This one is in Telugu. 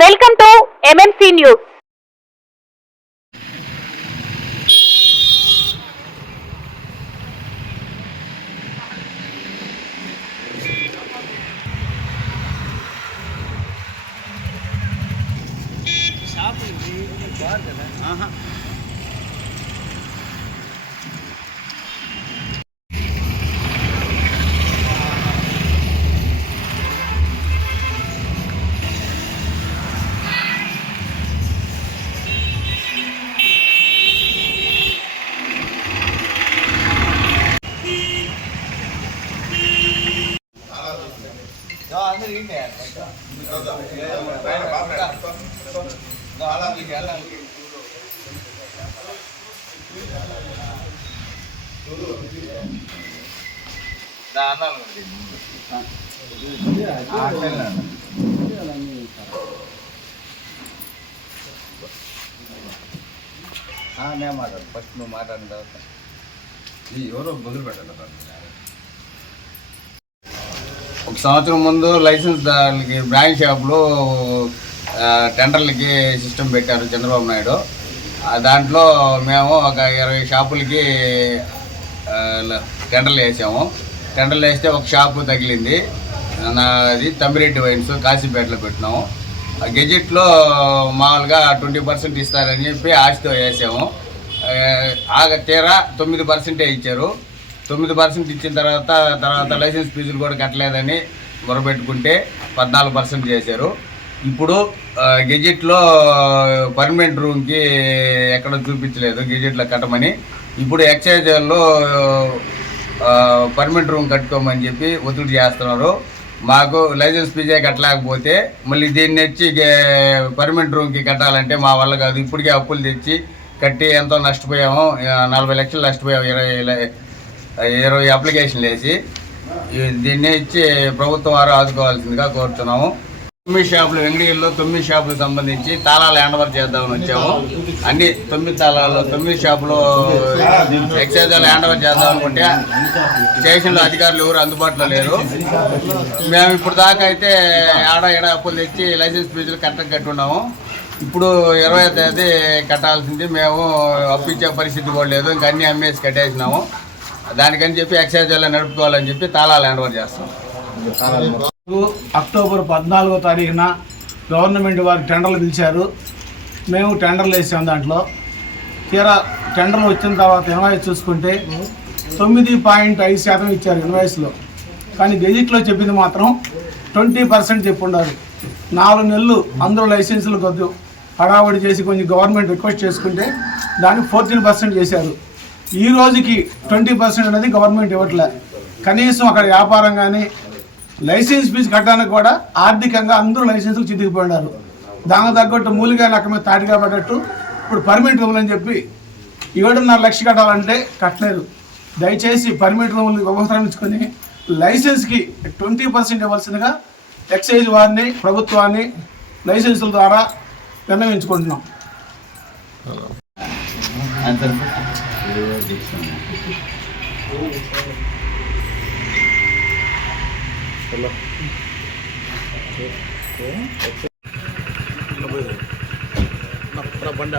Welcome to MMC news. నేను మాట్లాడు ఫస్ట్ నువ్వు మాట్లాడిన తర్వాత ఎవరో మొదలు పెట్టాలి. ఒక సంవత్సరం ముందు లైసెన్స్ దానికి బ్రాంచ్ షాపులో టెండర్లకి సిస్టమ్ పెట్టారు చంద్రబాబు నాయుడు. దాంట్లో మేము ఒక 20 షాపులకి టెండర్లు వేసాము. టెండర్లు వేస్తే ఒక షాపు తగిలింది. అది తమ్మిరెడ్డి వైన్స్ కాశీపేటలో పెట్టినాము. గెజెట్లో మామూలుగా 20% ఇస్తారని చెప్పి ఆశతో వేసాము. తీరా 9% ఇచ్చారు. 9% ఇచ్చిన తర్వాత లైసెన్స్ ఫీజులు కూడా కట్టలేదని మొరబెట్టుకుంటే 14% చేశారు. ఇప్పుడు గెజెట్లో పర్మనెంట్ రూమ్కి ఎక్కడ చూపించలేదు గెజెట్లో కట్టమని. ఇప్పుడు ఎక్సైజ్లో పర్మనెంట్ రూమ్ కట్టుకోమని చెప్పి ఒత్తిడి చేస్తున్నారు. మాకు లైసెన్స్ ఫీజే కట్టలేకపోతే మళ్ళీ దీన్ని వచ్చి పర్మనెంట్ రూమ్కి కట్టాలంటే మా వల్ల కాదు. ఇప్పటికే అప్పులు తెచ్చి కట్టి ఎంతో నష్టపోయాము. 40 లక్షలు నష్టపోయాము. 20 అప్లికేషన్లు వేసి దీన్ని ఇచ్చి ప్రభుత్వం వారు ఆదుకోవాల్సిందిగా కోరుతున్నాము. 9 షాపులు వెంగళగిరిలో 9 షాపులకు సంబంధించి తాళాలు హ్యాండ్ఓవర్ చేద్దామని వచ్చాము. అన్ని 9 తాళాలు 9 షాపులు ఎక్సైజ్ హ్యాండ్ఓవర్ చేద్దాం అనుకుంటే స్టేషన్లో అధికారులు ఎవరు అందుబాటులో లేరు. మేము ఇప్పుడు దాకా అయితే ఏడా అప్పులు తెచ్చి లైసెన్స్ ఫీజులు కట్టున్నాము. ఇప్పుడు 20వ తేదీ కట్టాల్సింది. మేము అప్పు ఇచ్చే పరిస్థితి కూడా లేదు. ఇంకా అన్ని అమ్మేసి కట్టేసినాము. దానికని చెప్పి ఎక్సైజ్ నడుపుకోవాలని చెప్పి తాళాలు హ్యాండ్ఓవర్ చేస్తాం. అక్టోబర్ 14వ తారీఖున గవర్నమెంట్ వారు టెండర్లు పిలిచారు. మేము టెండర్లు వేసాము. దాంట్లో తీరా టెండర్లు వచ్చిన తర్వాత ఇన్వాయిస్ చూసుకుంటే 9.5% ఇచ్చారు ఇన్వాయిస్లో. కానీ గెజిట్లో చెప్పింది మాత్రం 20% చెప్పుండారు. 4 నెలలు అందరూ లైసెన్సులు కొద్ది హడావడి చేసి కొంచెం గవర్నమెంట్ రిక్వెస్ట్ చేసుకుంటే దాన్ని 14% చేశారు. ఈ రోజుకి 20% అనేది గవర్నమెంట్ ఇవ్వట్లే. కనీసం అక్కడ వ్యాపారం కానీ లైసెన్స్ ఫీజు కట్టడానికి కూడా ఆర్థికంగా అందరూ లైసెన్సులు చితికిపోయినారు. దానికి తగ్గట్టు మూలిగా లెక్క మీద తాటిగా పడ్డట్టు ఇప్పుడు పర్మిట్ రూములు అని చెప్పి 7.5 లక్షలు కట్టాలంటే కట్టలేదు. దయచేసి పర్మిట్ రూములు ఉపసంహరించుకొని లైసెన్స్కి 20% ఇవ్వాల్సిందిగా ఎక్సైజ్ వారిని ప్రభుత్వాన్ని లైసెన్సుల ద్వారా విన్నవించుకుంటున్నాం. బండ